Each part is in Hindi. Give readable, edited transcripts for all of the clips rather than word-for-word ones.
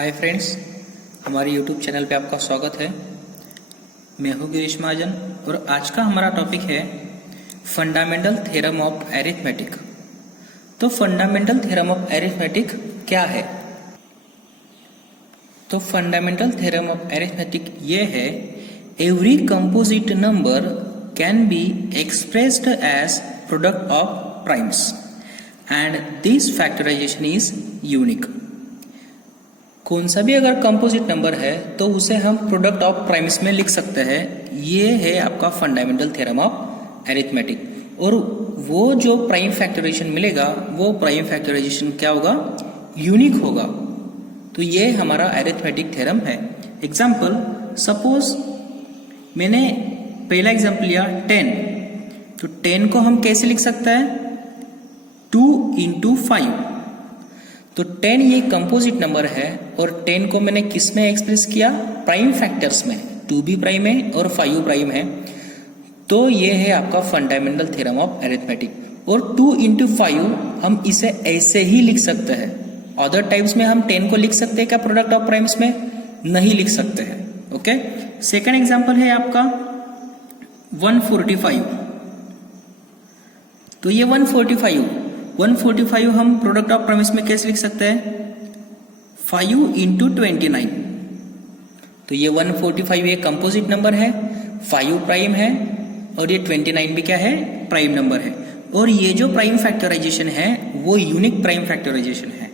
हाय फ्रेंड्स, हमारे यूट्यूब चैनल पे आपका स्वागत है। मैं हूँ गिरीश महाजन और आज का हमारा टॉपिक है फंडामेंटल थ्योरम ऑफ अरिथमेटिक। तो फंडामेंटल थ्योरम ऑफ अरिथमेटिक क्या है? तो फंडामेंटल थ्योरम ऑफ अरिथमेटिक ये है, every composite number can be expressed as product of primes and this factorization is unique. कौन सा भी अगर कंपोजिट नंबर है तो उसे हम प्रोडक्ट ऑफ प्राइम्स में लिख सकते हैं। ये है आपका फंडामेंटल थ्योरम ऑफ अरिथमेटिक। और वो जो प्राइम फैक्टराइजेशन मिलेगा वो प्राइम फैक्टराइजेशन क्या होगा? यूनिक होगा। तो ये हमारा अरिथमेटिक थ्योरम है। एग्जाम्पल, सपोज मैंने पहला एग्जाम्पल लिया 10। तो 10 को हम कैसे लिख सकते हैं? 2 × 5। तो 10 ये कंपोजिट नंबर है और 10 को मैंने किस में एक्सप्रेस किया? प्राइम फैक्टर्स में। 2 भी प्राइम है और 5 प्राइम है। तो ये है आपका फंडामेंटल थ्योरम ऑफ अरिथमेटिक। और 2 × 5 हम इसे ऐसे ही लिख सकते हैं। अदर टाइप्स में हम 10 को लिख सकते हैं क्या प्रोडक्ट ऑफ प्राइम्स में? नहीं लिख सकते हैं। ओके। सेकंड एग्जांपल है आपका 145। तो ये 145 हम प्रोडक्ट ऑफ प्राइम्स में कैसे लिख सकते हैं? 5 × 29। तो ये 145 ये कंपोजिट नंबर है, 5 प्राइम है और ये 29 भी क्या है? प्राइम नंबर है। और ये जो प्राइम फैक्टराइजेशन है वो यूनिक प्राइम फैक्टराइजेशन है।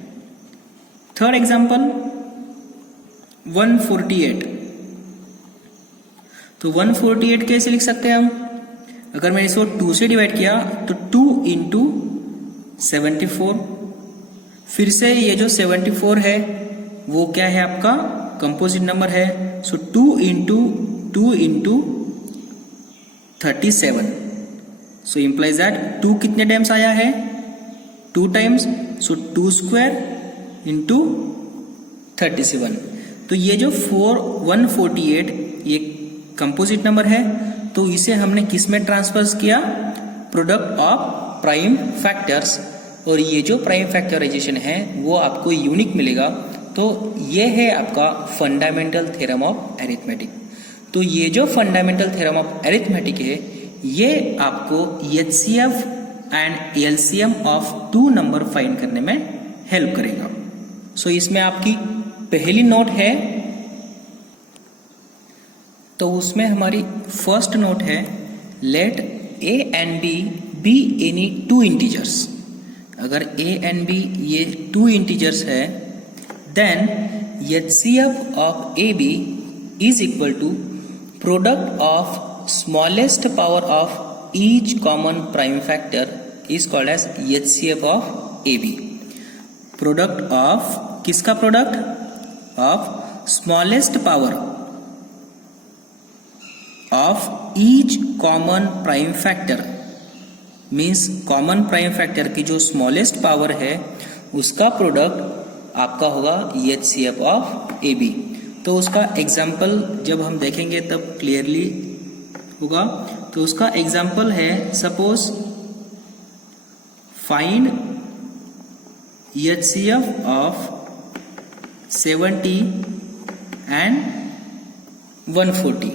Third example 148। तो 148 कैसे लिख सकते हैं हम? अगर मैंने इसको 2 से डिवाइड किया तो 2 × 74। फिर से ये जो 74 है वो क्या है? आपका कंपोजिट नंबर है। सो 2 × 37। सो इम्प्लाइज दैट 2 कितने टाइम्स आया है? 2 टाइम्स। सो 2² × 37। तो ये जो 148 ये कंपोजिट नंबर है, तो इसे हमने किस में ट्रांसफर किया? Product of prime factors. और ये जो प्राइम फैक्टराइजेशन है वो आपको यूनिक मिलेगा। तो ये है आपका फंडामेंटल थ्योरम ऑफ अरिथमेटिक। तो ये जो फंडामेंटल थ्योरम ऑफ अरिथमेटिक है ये आपको HCF and LCM of 2 number find करने में हेल्प करेगा। सो इसमें आपकी पहली नोट है, तो उसमें हमारी फर्स्ट नोट है, late A and B be any 2 integers। अगर A and B ये 2 integers है, then HCF of AB is equal to product of smallest power of each common prime factor is called as HCF of AB। Product of किसका? Product of smallest power of each common prime factor means common prime factor की जो स्मॉलेस्ट पावर है उसका प्रोडक्ट आपका होगा HCF ऑफ AB। तो उसका एग्जाम्पल जब हम देखेंगे तब क्लियरली होगा। तो उसका एग्जाम्पल है, suppose find HCF of 70 and 140।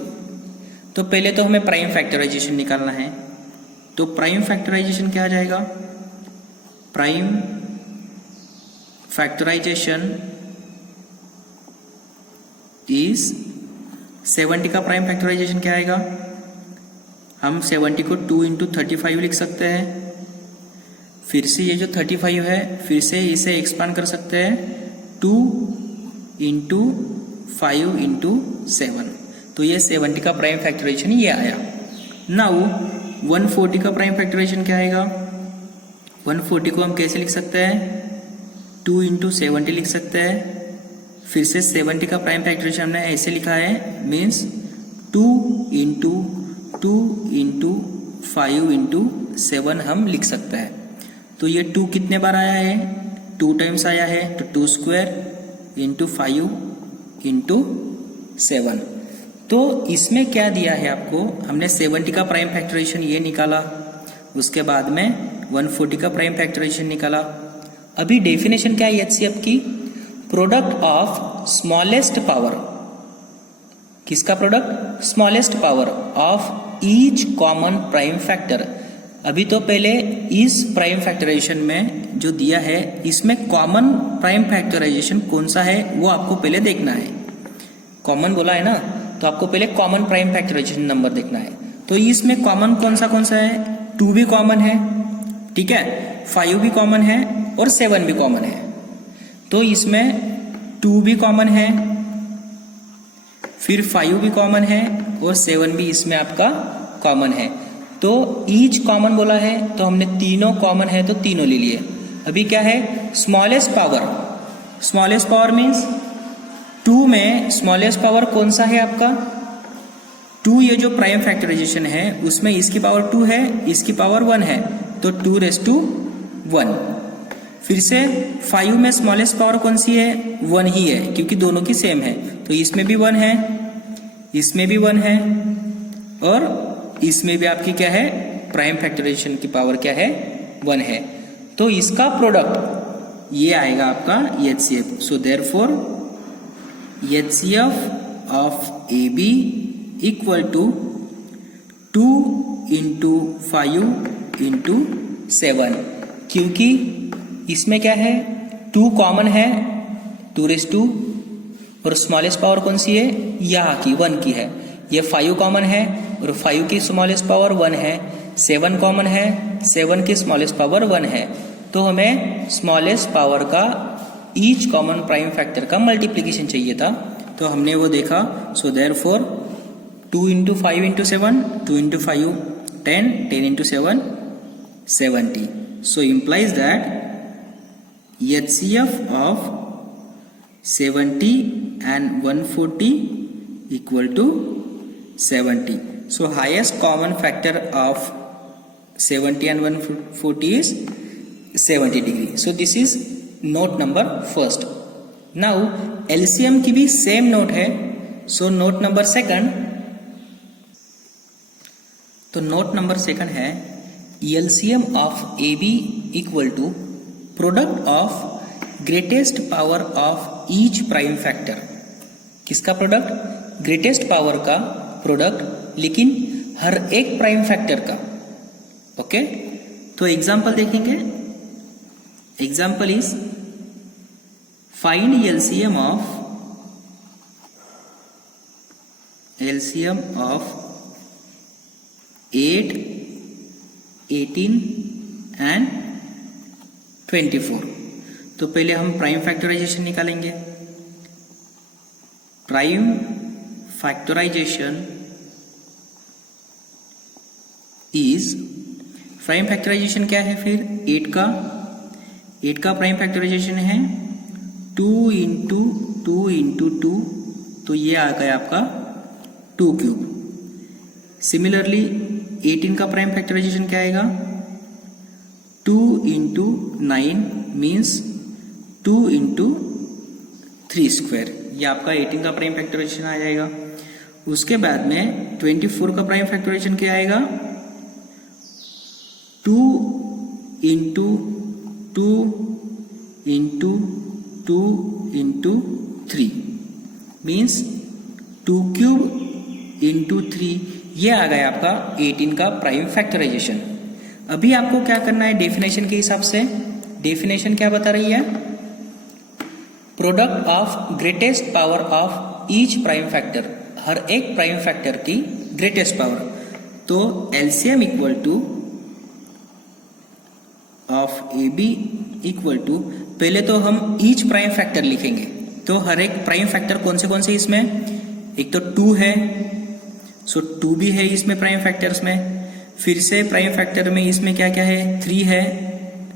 तो पहले तो हमें प्राइम फैक्टराइजेशन निकालना है। तो प्राइम फैक्टराइजेशन क्या आ जाएगा? प्राइम फैक्टराइजेशन इज 70 का प्राइम फैक्टराइजेशन क्या आएगा? हम 70 को 2 × 35 लिख सकते हैं। फिर से ये जो 35 है फिर से इसे एक्सपांड कर सकते हैं 2 × 5 × 7। तो ये 70 का प्राइम फैक्टराइजेशन ये आया। नाउ 140 का प्राइम फैक्टराइजेशन क्या आएगा? 140 को हम कैसे लिख सकते हैं? 2 × 70 लिख सकते हैं। फिर से 70 का प्राइम फैक्टराइजेशन हमने ऐसे लिखा है, मीन्स 2 × 5 × 7 हम लिख सकते हैं। तो ये 2 कितने बार आया है? 2 टाइम्स आया है। तो 2² × 5 × 7। तो इसमें क्या दिया है आपको? हमने 70 का प्राइम फैक्टराइजेशन ये निकाला, उसके बाद में 140 का प्राइम फैक्टराइजेशन निकाला। अभी डेफिनेशन क्या है HCF की? प्रोडक्ट ऑफ स्मॉलेस्ट पावर, किसका product? Smallest power of each common prime factor. अभी तो पहले इस प्राइम फैक्टराइजेशन में जो दिया है इसमें कॉमन प्राइम फैक्टराइजेशन कौन सा है वो आपको पहले देखना है। कॉमन बोला है ना, तो आपको पहले कॉमन प्राइम फैक्टराइजेशन नंबर देखना है। तो इसमें कॉमन कौन सा है? 2 भी कॉमन है, ठीक है, 5 भी कॉमन है और 7 भी कॉमन है। तो इसमें 2 भी कॉमन है, फिर 5 भी कॉमन है और 7 भी इसमें आपका कॉमन है। तो ईच कॉमन बोला है तो हमने तीनों कॉमन है तो तीनों ले लिए। अभी क्या है? Smallest power. Smallest power means 2 में स्मॉलेस्ट पावर कौन सा है आपका? 2 ये जो प्राइम फैक्टराइजेशन है उसमें इसकी पावर 2 है, इसकी पावर 1 है, तो 2⁻1। फिर से 5 में स्मॉलेस्ट पावर कौन सी है? 1 ही है, क्योंकि दोनों की सेम है। तो इसमें भी 1 है, इसमें भी 1 है और इसमें भी आपकी क्या है? प्राइम फैक्टराइजेशन की पावर क्या है? 1 है। तो इसका प्रोडक्ट ये आएगा आपका HCF। So therefore HCF of AB equal to 2 × 5 × 7, क्योंकि इसमें क्या है? 2 कॉमन है, 2⁻2 और स्मॉलेस्ट पावर कौन सी है? यहाँ की 1 की है। ये 5 कॉमन है और 5 की स्मॉलेस्ट पावर 1 है। 7 कॉमन है, 7 की स्मॉलेस्ट पावर 1 है। तो हमें स्मॉलेस्ट पावर का ईच कॉमन प्राइम फैक्टर का मल्टीप्लिकेशन चाहिए था, तो हमने वो देखा। So therefore 2 × 5 × 7, 2 × 5 10, 10 × 7 70. So implies that HCF of 70 and 140 equal to 70. So highest common factor of 70 and 140 is 70 degree. So this is note number first. Now LCM की भी same note है. So note number second. तो note number second है LCM of AB equal to product of greatest power of each prime factor. किसका प्रोडक्ट? ग्रेटेस्ट पावर का प्रोडक्ट, लेकिन हर एक प्राइम फैक्टर का। ओके, तो एग्जांपल देखेंगे। Example is find LCM of 8, 18 and 24। तो पहले हम प्राइम फैक्टराइजेशन निकालेंगे। Prime factorisation is, prime factorisation क्या है फिर? 8 का प्राइम फैक्टराइजेशन है 2 × 2 × 2, तो ये आ गया आपका 2³ सिमिलरली 18 का प्राइम फैक्टराइजेशन क्या आएगा? 2 × 9 मीन्स 2 × 3², ये आपका 18 का प्राइम फैक्टराइजेशन आ जाएगा। उसके बाद में 24 का प्राइम फैक्टराइजेशन क्या आएगा? 2 × 2 × 2 × 3 मीन्स 2³ × 3, ये आ गया आपका 18 का प्राइम फैक्टराइजेशन। अभी आपको क्या करना है डेफिनेशन के हिसाब से? डेफिनेशन क्या बता रही है? Product of greatest power of each prime factor, हर एक प्राइम फैक्टर की ग्रेटेस्ट पावर। तो LCM equal to of AB equal to, पहले तो हम ईच प्राइम फैक्टर लिखेंगे। तो हर एक प्राइम फैक्टर कौन से इसमें? एक तो 2 है, सो 2 भी है इसमें प्राइम फैक्टर्स में। फिर से प्राइम फैक्टर में इसमें क्या क्या है? 3 है,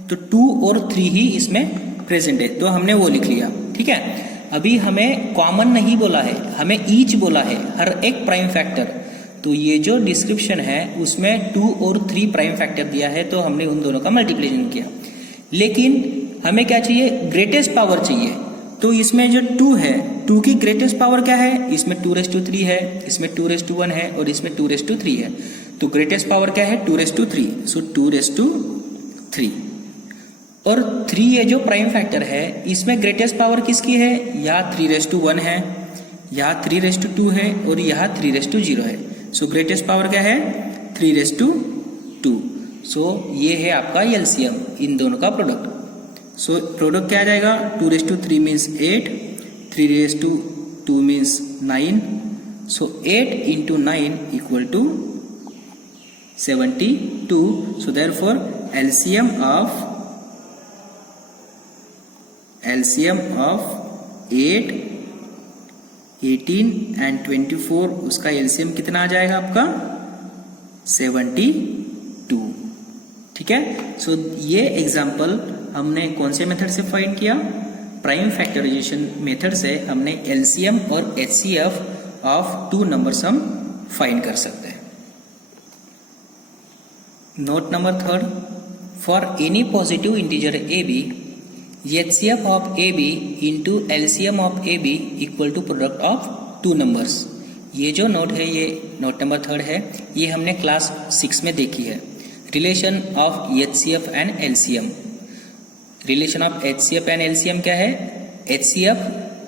तो 2 और 3 ही इसमें प्रेजेंट है, तो हमने वो लिख लिया। ठीक है, अभी हमें कॉमन नहीं बोला है, हमें ईच बोला है, हर एक प्राइम फैक्टर। तो ये जो डिस्क्रिप्शन है उसमें 2 और 3 प्राइम फैक्टर दिया है, तो हमने उन दोनों का मल्टीप्लिकेशन किया। लेकिन हमें क्या चाहिए? ग्रेटेस्ट पावर चाहिए। तो इसमें जो 2 है, 2 की ग्रेटेस्ट पावर क्या है? इसमें 2⁻3 है, इसमें 2⁻1 है और इसमें 2⁻3 है। तो ग्रेटेस्ट पावर क्या है? 2⁻3, सो 2⁻3। और 3 ये जो प्राइम फैक्टर है इसमें ग्रेटेस्ट पावर किसकी है, यहाँ 3:1 है, यहाँ 3:2 है और यहाँ 3:0 है। सो ग्रेटेस्ट पावर क्या है, 3:2। सो ये है आपका एलसीएम इन दोनों का प्रोडक्ट। सो प्रोडक्ट क्या आ जाएगा, 2:3 means 8, 3:2 means 9। So 8 into 9 equal to 72. So therefore LCM of 8, 18 and 24 उसका LCM कितना आ जाएगा आपका 72। ठीक है। सो ये एग्जाम्पल हमने कौन से मेथड से फाइंड किया, प्राइम फैक्टराइजेशन मेथड से हमने LCM और HCF ऑफ 2 नंबर्स हम फाइंड कर सकते हैं। Note number 3, for any positive integer AB HCF of AB into LCM of AB equal to product of 2 numbers. ये जो नोट है, ये नोट नंबर 3 है, ये हमने क्लास 6 में देखी है। Relation of HCF and LCM, relation of HCF and LCM क्या है, HCF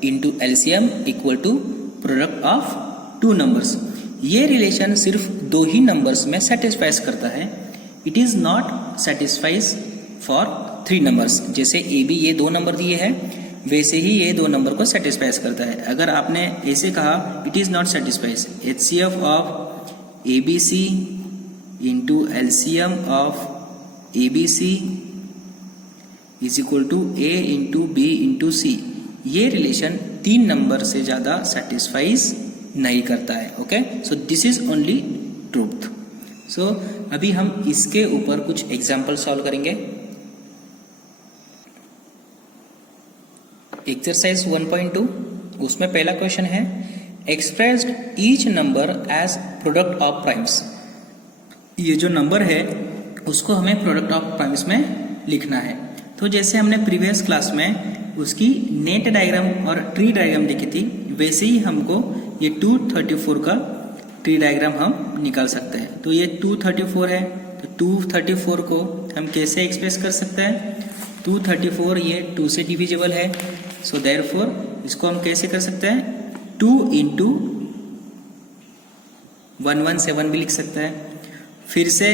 into LCM equal to product of 2 numbers. ये रिलेशन सिर्फ 2 ही नंबर्स में सेटिस्फाइज करता है, it is not satisfies for 3 numbers. जैसे AB ये 2 नंबर दिए हैं, वैसे ही ये 2 नंबर को सेटिस्फाइज करता है। अगर आपने ऐसे कहा it is not satisfies, HCF ऑफ ABC into LCM of ABC is equal to A into B into C, ये रिलेशन 3 नंबर से ज़्यादा सेटिस्फाइज नहीं करता है। Okay, so this is only truth. So अभी हम इसके ऊपर कुछ एग्जाम्पल सॉल्व करेंगे। एक्सरसाइज 1.2, उसमें पहला क्वेश्चन है, expressed each number as product of primes. ये जो नंबर है उसको हमें प्रोडक्ट ऑफ प्राइम्स में लिखना है। तो जैसे हमने प्रीवियस क्लास में उसकी नेट डायग्राम और ट्री डायग्राम देखी थी, वैसे ही हमको ये 234 का ट्री डायग्राम हम निकाल सकते हैं। तो ये 234 है, तो 234 को हम कैसे एक्सप्रेस कर सकते हैं, 234 ये 2 से डिविजिबल है, सो देयरफॉर इसको हम कैसे कर सकते हैं, 2 इंटू 117 भी लिख सकते हैं। फिर से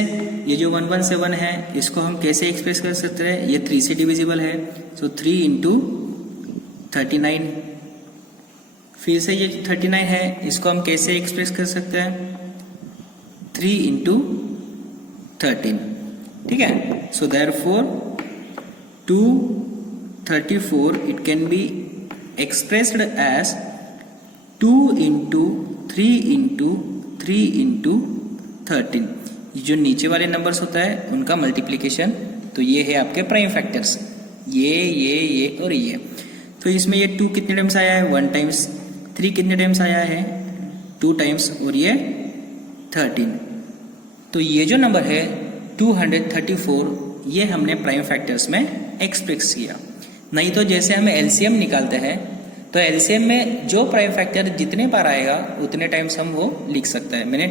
ये जो 117 है इसको हम कैसे एक्सप्रेस कर सकते हैं, ये 3 से डिविजिबल है, सो 3 इंटू 39। फिर से ये 39 है, इसको हम कैसे एक्सप्रेस कर सकते हैं, 3 इंटू 13। ठीक है, so therefore 234 it can be expressed as 2 into 3 into 3 into 13। ये जो नीचे वाले नंबर्स होता है उनका मल्टीप्लिकेशन, तो ये है आपके प्राइम फैक्टर्स, ये और ये। तो इसमें ये 2 कितने टाइम्स आया है, 1 टाइम्स, 3 कितने टाइम्स आया है, 2 टाइम्स, और ये 13। तो ये जो नंबर है 234, ये हमने प्राइम फैक्टर्स में एक्सप्रेस किया। नहीं तो जैसे हमें एलसीएम निकालते हैं, तो एलसीएम में जो प्राइम फैक्टर जितने बार आएगा उतने टाइम्स हम वो लिख सकते हैं। मैंने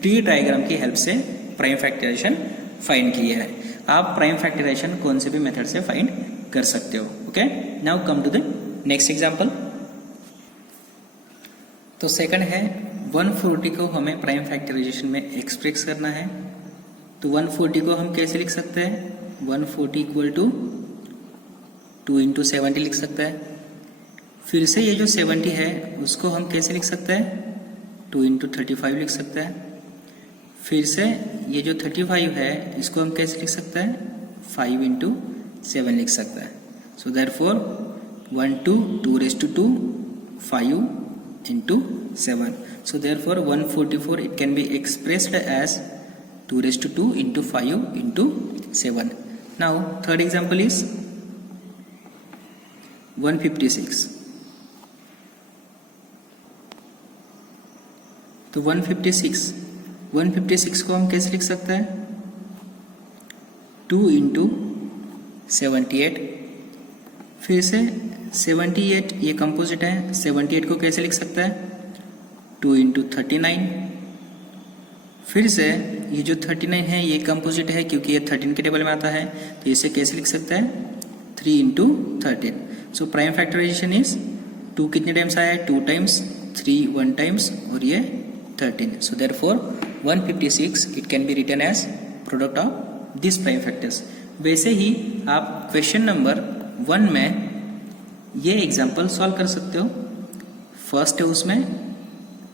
ट्री डायग्राम की हेल्प से प्राइम फैक्टराइजेशन फाइंड किया है। आप प्राइम फैक्टराइजेशन कौन से भी मेथड से फाइंड कर सकते हो। Okay, now come to the next example. तो सेकंड है 140 को हमें प्राइम फैक्टराइजेशन में एक्सप्रेस करना है। तो 140 को हम कैसे लिख सकते हैं, 140 इक्वल टू 2 इंटू 70 लिख सकते हैं। फिर से ये जो 70 है उसको हम कैसे लिख सकते हैं, 2 इंटू 35 लिख सकते हैं। फिर से ये जो 35 है इसको हम कैसे लिख सकते हैं, 5 इंटू 7 लिख सकते हैं। So therefore 1 2 2 raised to 2 5 into 7. So therefore 144 it can be expressed as 2 raised to 2 into 5 into 7. Now third example is 156. तो 156 को हम कैसे लिख सकते हैं, 2 इंटू 78। फिर से 78 ये कंपोजिट है, 78 को कैसे लिख सकते हैं, 2 इंटू 39। फिर से ये जो 39 है ये कंपोजिट है क्योंकि ये 13 के टेबल में आता है, तो इसे कैसे लिख सकते हैं, 3 into 13. So prime factorisation is 2 कितने टाइम्स आया है, 2 टाइम्स, 3 1 टाइम्स और ये 13. So therefore 156 it can be written as product of this prime factors. वैसे ही आप क्वेश्चन नंबर 1 में ये एग्जाम्पल सॉल्व कर सकते हो. फर्स्ट है उसमें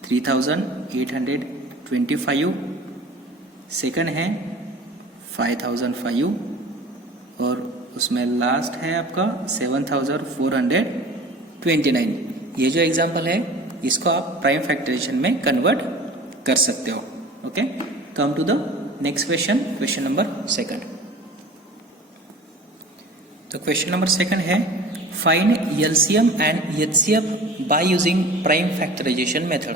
3825, सेकंड है 5005 और उसमें लास्ट है आपका 7429. ये जो एग्जाम्पल है इसको आप प्राइम फैक्टराइजेशन में कन्वर्ट कर सकते हो. Okay, come to the next question, question number 2. तो क्वेश्चन नंबर 2 है find LCM and HCF by using prime factorisation method.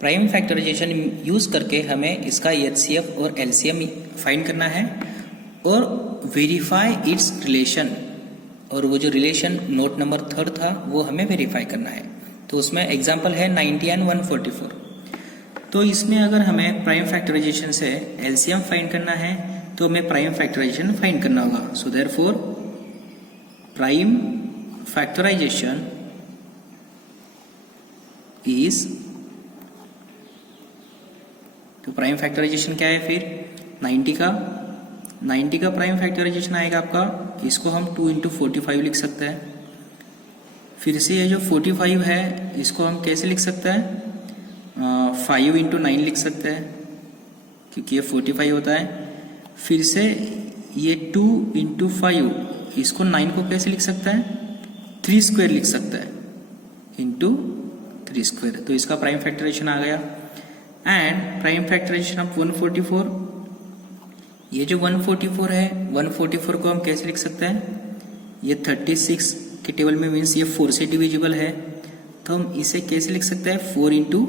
Prime factorisation use करके हमें इसका एचसीएफ और एलसीएम फाइंड करना है और वेरीफाई इट्स रिलेशन. और वो जो रिलेशन नोट नंबर 3 था वो हमें वेरीफाई करना है. तो उसमें एग्जांपल है 90 एंड 144. तो इसमें अगर हमें प्राइम फैक्टराइजेशन से एलसीएम फाइंड करना है तो हमें प्राइम फैक्टराइजेशन फाइंड करना होगा. So therefore prime factorisation is, तो प्राइम फैक्टराइजेशन क्या है फिर 90 का प्राइम फैक्टराइजेशन आएगा आपका, इसको हम 2 इंटू 45 लिख सकते हैं. फिर से ये जो 45 है इसको हम कैसे लिख सकते हैं, 5 इंटू 9 लिख सकते हैं क्योंकि ये 45 होता है. फिर से ये 2 इंटू 5, इसको 9 को कैसे लिख सकता है, 3 स्क्वायर लिख सकता है इंटू 3 स्क्वायर. तो इसका प्राइम फैक्टराइजेशन आ गया. एंड प्राइम फैक्टराइजेशन ऑफ 144, ये जो 144 है 144 को हम कैसे लिख सकते हैं, ये 36 के टेबल में मीन्स ये 4 से डिविजिबल है तो हम इसे कैसे लिख सकते हैं, 4 इंटू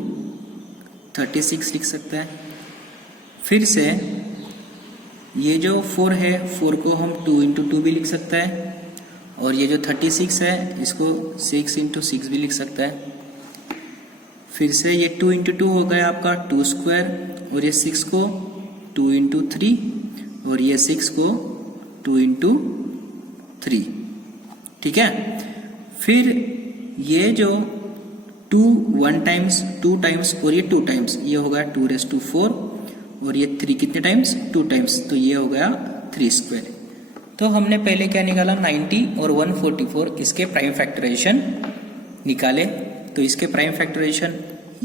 36 लिख सकते हैं. फिर से ये जो 4 है 4 को हम 2 इंटू 2 भी लिख सकते हैं और ये जो 36 है इसको 6 इंटू 6 भी लिख सकता है. फिर से ये 2 इंटू 2 हो गया आपका 2 स्क्वायर और ये 6 को 2 इंटू 3 और ये 6 को 2 इंटू 3. ठीक है. फिर ये जो 2 1 टाइम्स 2 टाइम्स और ये 2 टाइम्स, ये हो गया 2⁴ और ये 3 कितने टाइम्स, 2 टाइम्स, तो ये हो गया 3 स्क्वायर. तो हमने पहले क्या निकाला, 90 और 144 इसके प्राइम फैक्टराइजेशन निकाले. तो इसके प्राइम फैक्टराइजेशन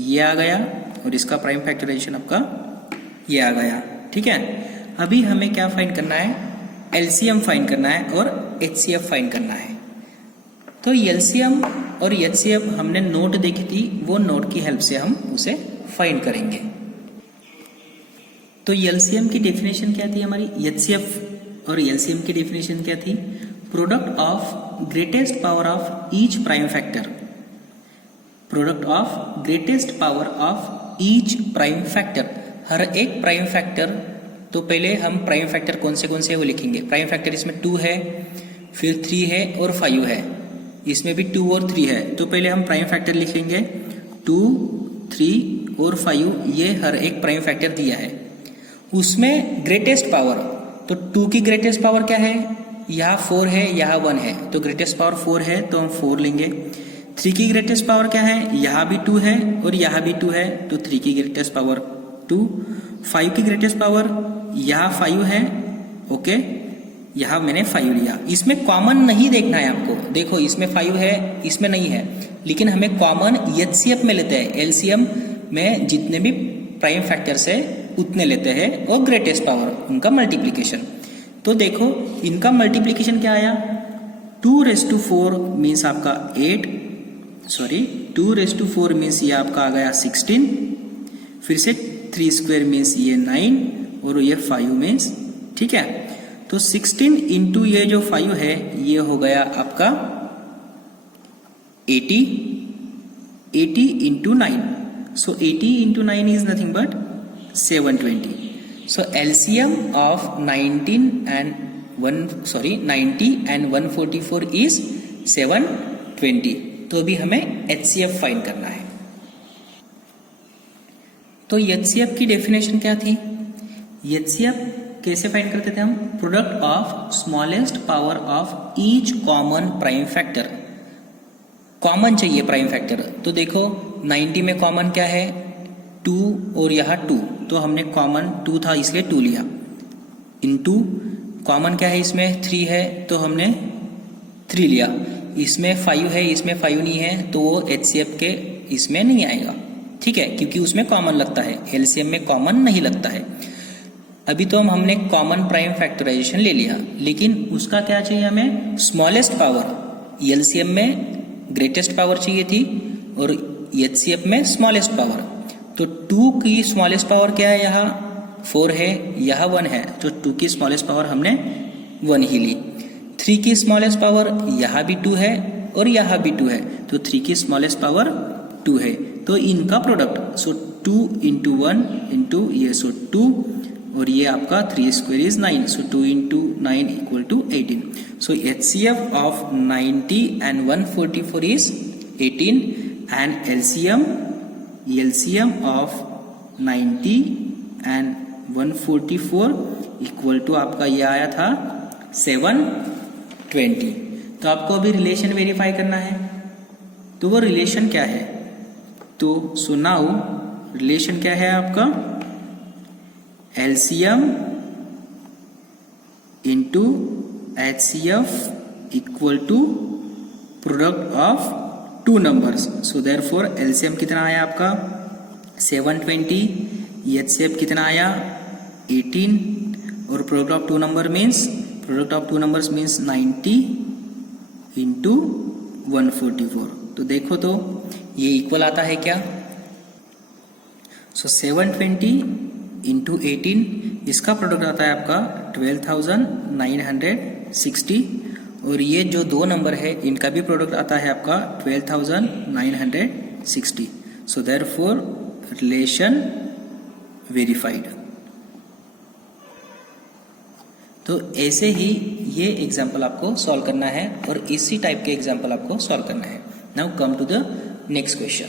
ये आ गया और इसका प्राइम फैक्टराइजेशन आपका ये आ गया. ठीक है. अभी हमें क्या फाइंड करना है, एलसीएम फाइंड करना है और एचसीएफ फाइंड करना है. तो एलसीएम और एचसीएफ हमने नोट देखी थी, वो नोट की हेल्प से हम उसे फाइंड करेंगे. तो एलसीएम की डेफिनेशन क्या थी हमारी, एचसीएफ और एलसीएम की डेफिनेशन क्या थी, product of greatest power of each prime factor. Product of greatest power of each prime factor, हर एक प्राइम फैक्टर. तो पहले हम प्राइम फैक्टर कौन से वो लिखेंगे. प्राइम फैक्टर इसमें 2 है, फिर 3 है और 5 है. इसमें भी 2 और 3 है. तो पहले हम प्राइम फैक्टर लिखेंगे 2, 3 और 5, ये हर एक प्राइम फैक्टर दिया है. उसमें ग्रेटेस्ट पावर, तो 2 की ग्रेटेस्ट पावर क्या है, यहाँ 4 है यहाँ 1 है, तो ग्रेटेस्ट पावर 4 है तो हम 4 लेंगे. 3 की ग्रेटेस्ट पावर क्या है, यहाँ भी 2 है और यहाँ भी 2 है, तो 3 की ग्रेटेस्ट पावर 2. 5 की ग्रेटेस्ट पावर यहाँ 5 है, ओके, यहाँ मैंने 5 लिया. इसमें कॉमन नहीं देखना है आपको, देखो इसमें 5 है इसमें नहीं है, लेकिन हमें कॉमन एचसीएफ में लेते हैं. एलसीएम में जितने भी प्राइम फैक्टर्स है उतने लेते हैं और ग्रेटेस्ट पावर उनका मल्टीप्लिकेशन. तो देखो इनका मल्टीप्लिकेशन क्या आया, 2⁴ मीन्स आपका 2⁴ मीन्स ये आपका आ गया 16. फिर से 3 स्क्वायर मीन्स ये 9 और ये 5 मीन्स. ठीक है. तो 16 इंटू ये जो 5 है ये हो गया आपका 80 into 9. So 80 into 9 is nothing but 720. So LCM of 90 and 144 is 720. तो अभी हमें एचसीएफ फाइंड करना है. तो एचसीएफ की डेफिनेशन क्या थी, एचसीएफ कैसे फाइंड करते थे हम? Product of smallest power of each common prime factor. Common चाहिए प्राइम फैक्टर, तो देखो 90 में कॉमन क्या है? 2 और यहाँ 2, तो हमने कॉमन 2 था इसलिए 2 लिया। इनटू कॉमन क्या है इसमें? 3 है तो हमने 3 लिया। इसमें 5 है, इसमें 5 नहीं है, तो वो HCF के इसमें नहीं आएगा, ठीक है, क्योंकि उसमें कॉमन लगता है, LCM में कॉमन नहीं लगता है। अभी तो हमने कॉमन प्राइम फैक्टराइजेशन ले लिया, लेकिन उसका क्या चाहिए हमें? Smallest power. LCM में ग्रेटेस्ट पावर चाहिए थी और HCF में स्मॉलेस्ट पावर। तो 2 की स्मॉलेस्ट पावर क्या है? यहाँ 4 है, यहाँ 1 है, तो 2 की स्मॉलेस्ट पावर हमने 1 ही ली। 3 की स्मॉलेस्ट पावर यहाँ भी 2 है और यहाँ भी 2 है, तो 3 की स्मॉलेस्ट पावर 2 है। तो इनका प्रोडक्ट, सो 2 इंटू 1 इंटू ये, सो 2 और ये आपका 3 square is 9, so 2 into 9 equal to 18। So HCF of 90 and 144 is 18 and LCM of 90 and 144 equal to आपका ये आया था 720। तो आपको अभी रिलेशन वेरीफाई करना है, तो वो रिलेशन क्या है? तो सो नाउ रिलेशन क्या है आपका? LCM into HCF equal to product of 2 numbers. So therefore LCM कितना आया आपका? 720, HCF कितना आया? 18 और product of 2 number means, product of 2 numbers means 90 into 144। तो देखो तो ये इक्वल आता है क्या? सो 720 इंटू 18, इसका प्रोडक्ट आता है आपका 12,960 और ये जो 2 नंबर है इनका भी प्रोडक्ट आता है आपका 12,960। So therefore relation verified. तो ऐसे ही ये एग्जाम्पल आपको सॉल्व करना है और इसी टाइप के एग्जाम्पल आपको सॉल्व करना है। Now come to the next question.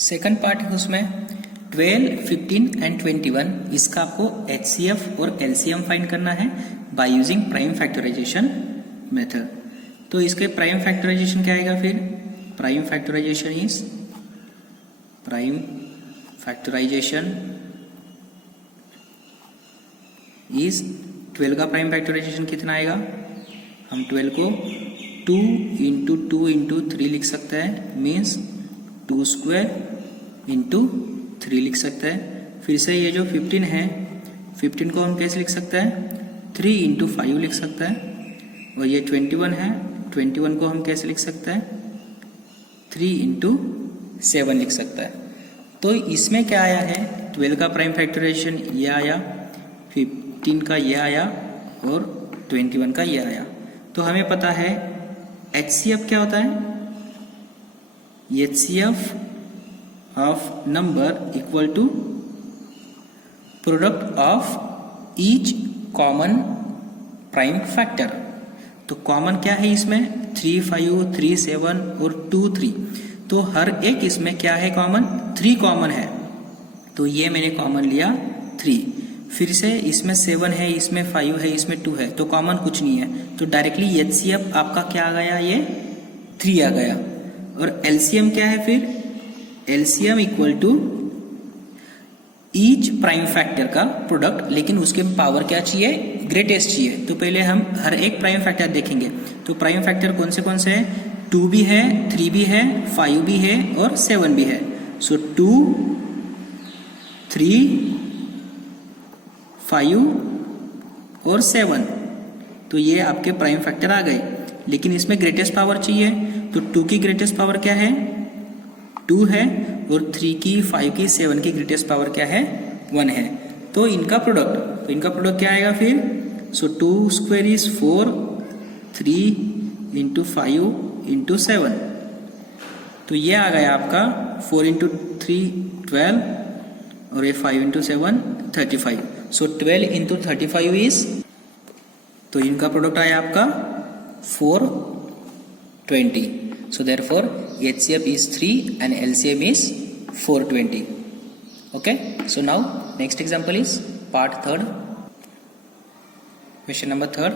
Second part है उसमें 12, 15 एंड 21, इसका आपको HCF और LCM फाइंड करना है by using prime factorisation method. तो इसके प्राइम फैक्टराइजेशन क्या आएगा फिर? प्राइम फैक्टराइजेशन इज 12 का प्राइम फैक्टराइजेशन कितना आएगा? हम 12 को 2 इंटू 2 इंटू 3 लिख सकते हैं, मीन्स 2 स्क्वायर इंटू 3 लिख सकते हैं। फिर से ये जो 15 है, 15 को हम कैसे लिख सकते हैं? 3 इंटू 5 लिख सकते हैं। और ये 21 है, 21 को हम कैसे लिख सकते हैं? 3 इंटू 7 लिख सकता है। तो इसमें क्या आया है? 12 का प्राइम फैक्टराइजेशन ये आया, 15 का ये आया और 21 का ये आया। तो हमें पता है HCF क्या होता है? HCF of number equal to product of each common prime factor. तो कॉमन क्या है इसमें? 3, 5, 3, 7 और 2, 3। तो हर एक इसमें क्या है कॉमन? 3 कॉमन है, तो ये मैंने कॉमन लिया 3। फिर से इसमें 7 है, इसमें 5 है, इसमें 2 है, तो कॉमन कुछ नहीं है, तो डायरेक्टली HCF आपका क्या आ गया? ये 3 आ गया। और LCM क्या है फिर? LCM equal to each prime factor का प्रोडक्ट, लेकिन उसके पावर क्या चाहिए? ग्रेटेस्ट चाहिए। तो पहले हम हर एक प्राइम फैक्टर देखेंगे। तो प्राइम फैक्टर कौन से हैं? 2 भी है, 3 भी है, 5 भी है और 7 भी है। सो 2, 3, 5 और 7, तो ये आपके प्राइम फैक्टर आ गए। लेकिन इसमें ग्रेटेस्ट पावर चाहिए, तो 2 की ग्रेटेस्ट पावर क्या है? 2 है, और 3 की, 5 की, 7 की ग्रेटेस्ट पावर क्या है? 1 है। तो इनका प्रोडक्ट क्या आएगा फिर? सो 2 स्क्वायर इज 4, 3 इंटू 5 इंटू 7, तो ये आ गया आपका 4 इंटू 3 12 और ये 5 इंटू 7 35। सो 12 इंटू 35 इज, तो इनका प्रोडक्ट आया आपका 420। सो therefore HCF is 3 and LCM is 420. Okay, so now next example is part third, question number third.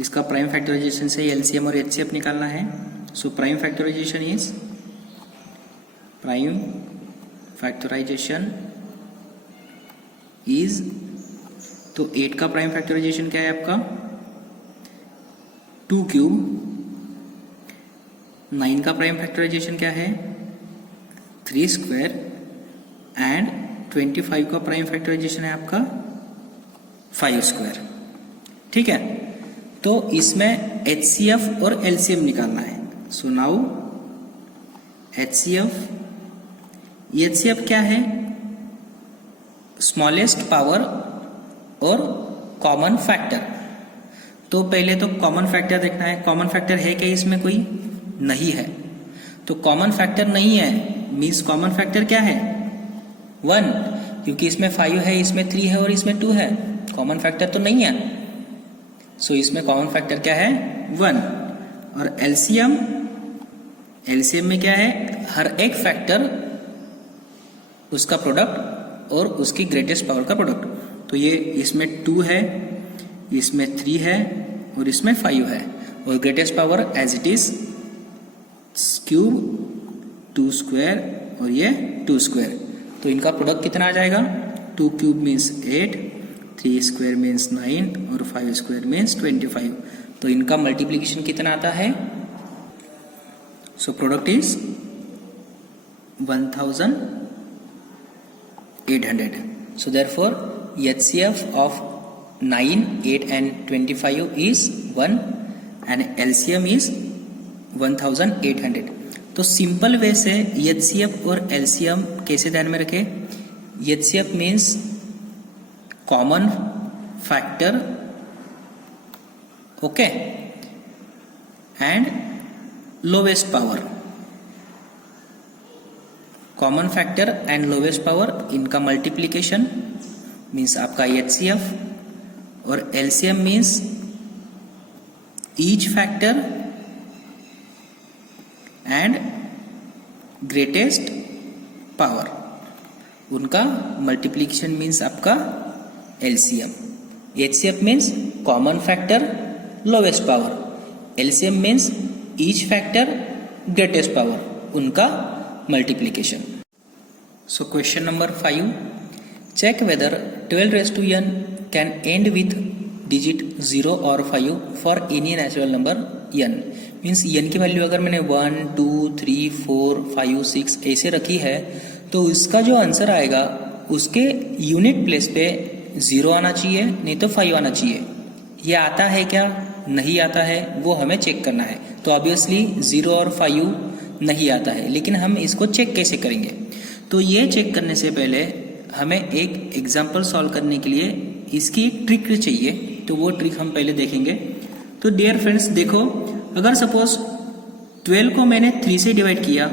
इसका प्राइम फैक्टराइजेशन से एलसीएम और एचसीएफ निकालना है। सो प्राइम फैक्टराइजेशन इज तो 8 का प्राइम फैक्टराइजेशन क्या है आपका 2 क्यूब। 9 का प्राइम फैक्टराइजेशन क्या है 3 स्क्वायर एंड 25 का प्राइम फैक्टराइजेशन है आपका 5 स्क्वायर। ठीक है, तो इसमें HCF और LCM निकालना है। सो नाउ HCF क्या है स्मॉलेस्ट पावर और कॉमन फैक्टर। तो पहले तो कॉमन फैक्टर देखना है। कॉमन फैक्टर है क्या इसमें कोई नहीं है, तो कॉमन फैक्टर नहीं है मीन्स कॉमन फैक्टर क्या है 1, क्योंकि इसमें 5 है, इसमें 3 है और इसमें 2 है। कॉमन फैक्टर तो नहीं है, सो इसमें कॉमन फैक्टर क्या है 1। और एलसीएम में क्या है हर एक फैक्टर उसका प्रोडक्ट और उसकी ग्रेटेस्ट पावर का प्रोडक्ट। तो ये इसमें 2 है, इसमें 3 है और इसमें 5 है, और greatest power as it is cube 2 square और ये 2 स्क्वायर। तो इनका प्रोडक्ट कितना आ जाएगा 2 क्यूब मीन्स 8, 3 स्क्वायर मीन्स 9 और 5 स्क्वायर मीन्स 25। तो इनका मल्टीप्लीकेशन कितना आता है so product is 1800। So therefore HCF of 9, 8 and 25 is 1 and LCM is 1800। तो सिंपल वे से HCF और LCM कैसे ध्यान में रखें। HCF means common factor, okay, and lowest power. Common factor and lowest power इनका मल्टीप्लीकेशन मीन्स आपका HCF, और LCM means each factor and greatest power, उनका मल्टीप्लीकेशन मीन्स आपका LCM। HCF means common factor lowest power, LCM means each factor greatest power, उनका multiplication. So question number 5, check whether 12 raised to n can end with digit 0 or 5 for any natural number n। Means n की वैल्यू अगर मैंने 1, 2, 3, 4, 5, 6 ऐसे रखी है तो उसका जो आंसर आएगा उसके यूनिट प्लेस पे 0 आना चाहिए, नहीं तो 5 आना चाहिए। ये आता है क्या नहीं आता है वो हमें चेक करना है। तो ऑब्वियसली 0 और 5 नहीं आता है, लेकिन हम इसको चेक कैसे करेंगे। तो ये चेक करने से पहले हमें एक एग्जाम्पल सॉल्व करने के लिए इसकी एक ट्रिक चाहिए, तो वो ट्रिक हम पहले देखेंगे। तो डियर फ्रेंड्स देखो, अगर सपोज 12 को मैंने 3 से डिवाइड किया,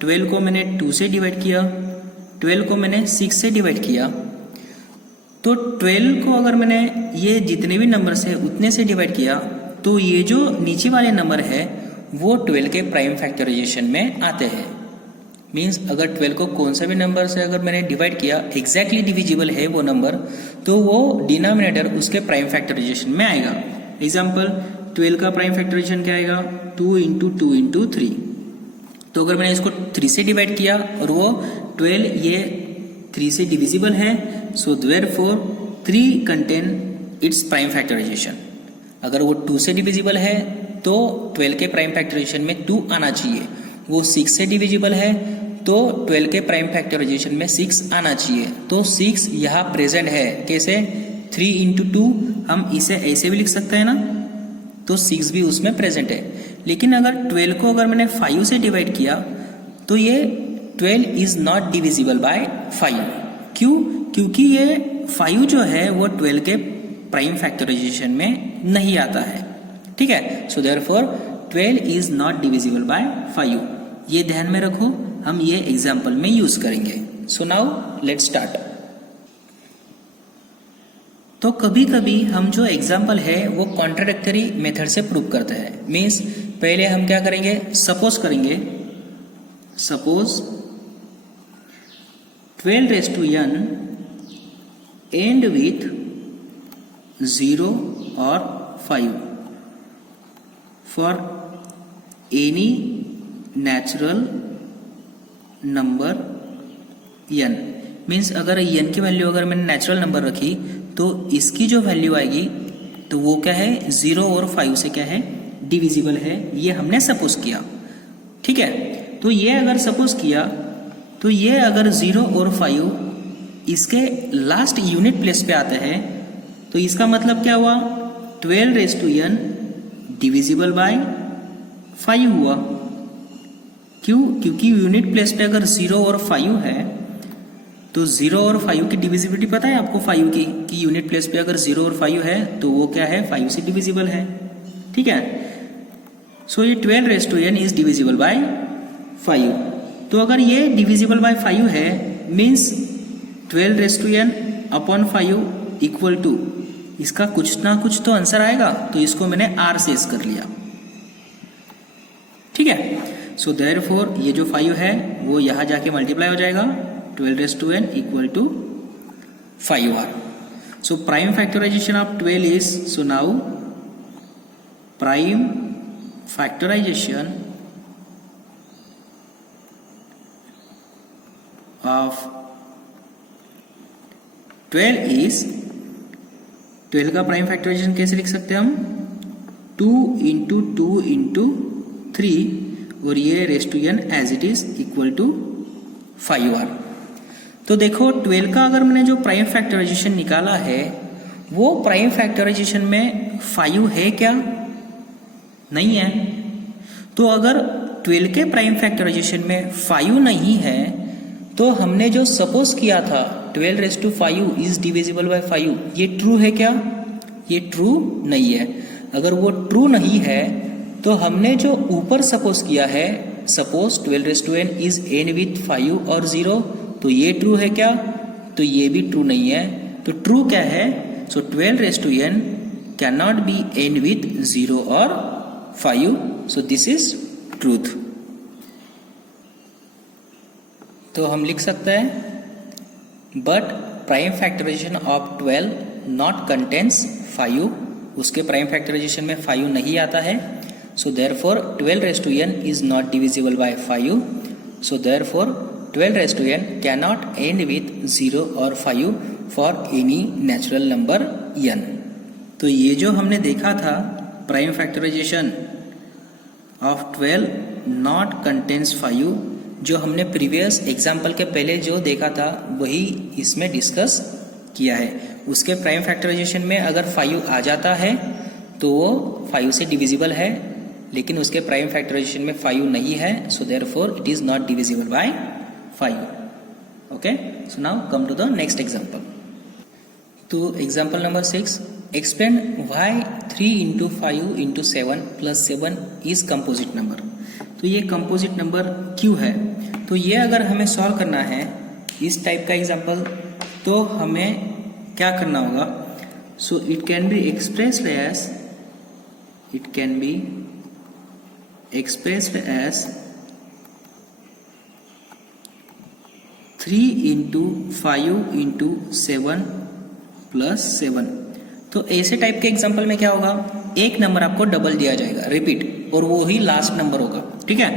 12 को मैंने 2 से डिवाइड किया, 12 को मैंने 6 से डिवाइड किया, तो 12 को अगर मैंने ये जितने भी नंबर से उतने से डिवाइड किया तो ये जो नीचे वाले नंबर है वो 12 के प्राइम फैक्टराइजेशन में आते हैं। मीन्स अगर 12 को कौन सा भी नंबर से अगर मैंने डिवाइड किया एग्जैक्टली डिविजिबल है वो नंबर, तो वो डिनोमिनेटर उसके प्राइम फैक्टराइजेशन में आएगा। एग्जाम्पल 12 का प्राइम फैक्टराइजेशन क्या आएगा 2 इंटू 2 इंटू 3। तो अगर मैंने इसको 3 से डिवाइड किया और वो 12 ये 3 से डिविजिबल है, so therefore 3 contain its prime factorisation. अगर वो 2 से डिविजिबल है तो 12 के प्राइम फैक्टराइजेशन में 2 आना चाहिए। वो 6 से डिविजिबल है तो 12 के प्राइम फैक्टराइजेशन में 6 आना चाहिए। तो 6 यहाँ प्रेजेंट है, कैसे 3 इंटू 2 हम इसे ऐसे भी लिख सकते हैं ना, तो 6 भी उसमें प्रेजेंट है। लेकिन अगर 12 को अगर मैंने 5 से डिवाइड किया तो ये 12 इज नॉट डिविजिबल बाय 5। क्यों? क्योंकि ये 5 जो है वो 12 के प्राइम फैक्टराइजेशन में नहीं आता है। ठीक है, so therefore 12 is not divisible by 5। ये ध्यान में रखो, हम ये एग्जाम्पल में यूज करेंगे। So now let's start. तो कभी कभी हम जो एग्जाम्पल है वो कॉन्ट्राडिक्टरी मेथड से प्रूव करते हैं। मीन्स पहले हम क्या करेंगे, सपोज करेंगे, suppose 12 raised to n end with 0 or 5 for any natural number n। Means अगर n की वैल्यू अगर मैंने नेचुरल नंबर रखी तो इसकी जो वैल्यू आएगी तो वो क्या है 0 और 5 से क्या है डिविजिबल है, ये हमने सपोज किया। ठीक है, तो ये अगर सपोज किया तो ये अगर 0 और 5 इसके लास्ट यूनिट प्लेस पे आते हैं तो इसका मतलब क्या हुआ 12 raise to n divisible by 5 हुआ। क्यों? क्योंकि यूनिट प्लेस पे अगर 0 और 5 है तो 0 और 5 की डिविजिबिलिटी पता है आपको 5 की कि यूनिट प्लेस पे अगर 0 और 5 है तो वो क्या है 5 से डिविजिबल है। ठीक है, सो ये 12 raise to n is divisible by 5। तो अगर ये डिविजिबल बाय 5 है means 12 raise to n upon 5 equal to इसका कुछ ना कुछ तो आंसर आएगा, तो इसको मैंने r से कर लिया। ठीक है, सो देयरफॉर ये जो 5 है वो यहाँ जाके मल्टीप्लाई हो जाएगा 12 raise to n equal to 5r। So prime factorisation of 12 is, so now prime factorisation of 12 is, 12 का प्राइम फैक्टराइजेशन कैसे लिख सकते हैं हम 2 इंटू 2 इंटू 3 और ये raise to n as it is equal to 5r। तो देखो 12 का अगर मैंने जो प्राइम फैक्टराइजेशन निकाला है वो प्राइम फैक्टराइजेशन में 5 है क्या? नहीं है। तो अगर 12 के प्राइम फैक्टराइजेशन में 5 नहीं है तो हमने जो सपोज किया था 12 raise to 5 is divisible by 5, ये ट्रू है क्या? ये ट्रू नहीं है। अगर वो ट्रू नहीं है तो हमने जो ऊपर सपोज किया है suppose 12 raise to n is n with 5 और 0, तो ये ट्रू है क्या? तो ये भी ट्रू नहीं है। तो ट्रू क्या है? So 12 raise to n can not be n with 0 और 5, सो दिस इज ट्रूथ। तो हम लिख सकते हैं but prime factorisation of 12 not contains 5, उसके प्राइम फैक्टराइजेशन में 5 नहीं आता है। So therefore 12 raise to n is not divisible by 5, so therefore 12 raise to n cannot end with 0 और 5 for any natural number n। तो ये जो हमने देखा था prime factorisation of 12 not contains 5, जो हमने प्रीवियस एग्जाम्पल के पहले जो देखा था वही इसमें डिस्कस किया है। उसके प्राइम फैक्टराइजेशन में अगर 5 आ जाता है तो वो 5 से डिविजिबल है, लेकिन उसके प्राइम फैक्टराइजेशन में 5 नहीं है, so therefore it is not divisible by 5। Okay, so now come to the next example. तो example number 6, explain why 3 into 5 into 7 plus 7 is composite number। तो ये composite number क्यों है? तो ये अगर हमें सॉल्व करना है इस टाइप का एग्जाम्पल तो हमें क्या करना होगा? So it can be expressed as 3 into 5 into 7 plus 7। तो ऐसे टाइप के एग्जाम्पल में क्या होगा, एक नंबर आपको डबल दिया जाएगा रिपीट और वो ही लास्ट नंबर होगा। ठीक है,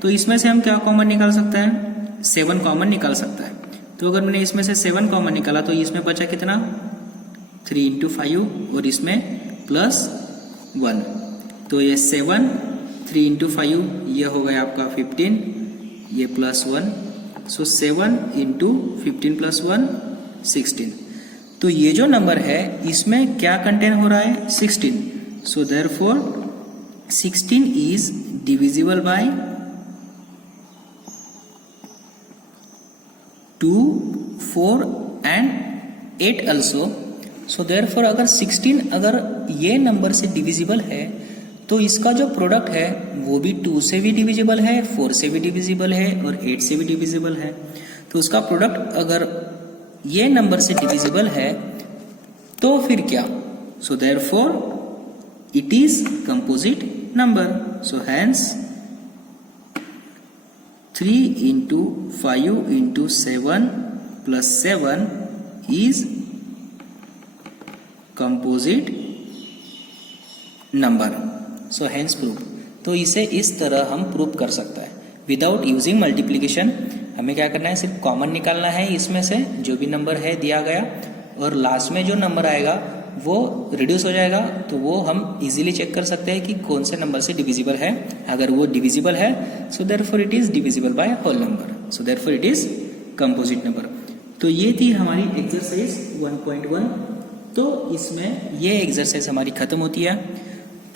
तो इसमें से हम क्या कॉमन निकाल सकते हैं? 7 कॉमन निकाल सकता है। तो अगर मैंने इसमें से 7 कॉमन निकाला तो इसमें बचा कितना 3 इंटू 5 और इसमें प्लस 1, तो ये 7 3 इंटू 5 ये हो गया आपका 15, ये प्लस 1, सो 7 इंटू 15 प्लस 1 16। तो ये जो नंबर है इसमें क्या कंटेन हो रहा है 16, so therefore 16 is divisible bye 2, 4 and 8 also. So therefore अगर 16 अगर ये नंबर से डिविजिबल है तो इसका जो प्रोडक्ट है वो भी 2 से भी डिविजिबल है, 4 से भी डिविजिबल है और 8 से भी डिविजिबल है। तो उसका प्रोडक्ट अगर ये नंबर से डिविजिबल है तो फिर क्या? So therefore it is composite number. So hence 3 into 5 into 7 plus 7 is composite number, so hence prove. तो इसे इस तरह हम प्रूव कर सकता है विदाउट यूजिंग मल्टीप्लिकेशन। हमें क्या करना है, सिर्फ कॉमन निकालना है इसमें से जो भी नंबर है दिया गया, और लास्ट में जो नंबर आएगा वो रिड्यूस हो जाएगा, तो वो हम इजीली चेक कर सकते हैं कि कौन से नंबर से डिविजिबल है। अगर वो डिविजिबल है so therefore it is divisible by whole number, so therefore it is composite number. तो ये थी हमारी एक्सरसाइज 1.1। तो इसमें ये एक्सरसाइज हमारी खत्म होती है।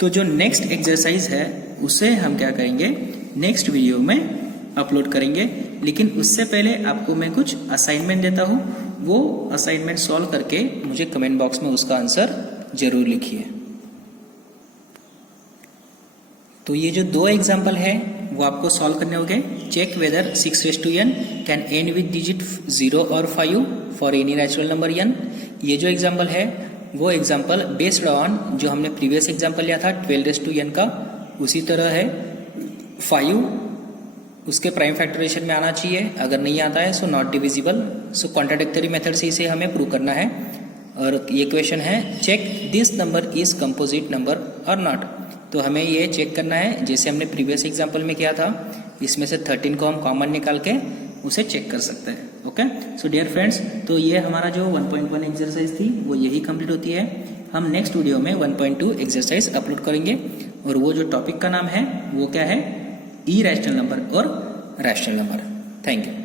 तो जो नेक्स्ट एक्सरसाइज है उसे हम क्या करेंगे, नेक्स्ट वीडियो में अपलोड करेंगे। लेकिन उससे पहले आपको मैं कुछ असाइनमेंट देता हूँ, वो असाइनमेंट सॉल्व करके मुझे कमेंट बॉक्स में उसका आंसर जरूर लिखिए। तो ये जो 2 एग्जाम्पल है वो आपको सॉल्व करने होंगे। Check whether 6n can end with digit 0 और 5 for any natural number n। ये जो एग्जाम्पल है वो एग्जाम्पल बेस्ड ऑन जो हमने प्रीवियस एग्जाम्पल लिया था 12n का, उसी तरह है। 5 उसके प्राइम फैक्टराइजेशन में आना चाहिए, अगर नहीं आता है so not divisible. So contradictory method से इसे हमें प्रूव करना है। और ये क्वेश्चन है check this number is composite number और नॉट। तो हमें ये चेक करना है जैसे हमने प्रीवियस एग्जाम्पल में किया था, इसमें से 13 को हम कॉमन निकाल के उसे चेक कर सकते हैं। ओके, सो डियर फ्रेंड्स, तो ये हमारा जो 1.1 एक्सरसाइज थी वो यही कंप्लीट होती है। हम नेक्स्ट वीडियो में 1.2 एक्सरसाइज अपलोड करेंगे, और वो जो टॉपिक का नाम है वो क्या है, इरैशनल नंबर और रैशनल नंबर। Thank you.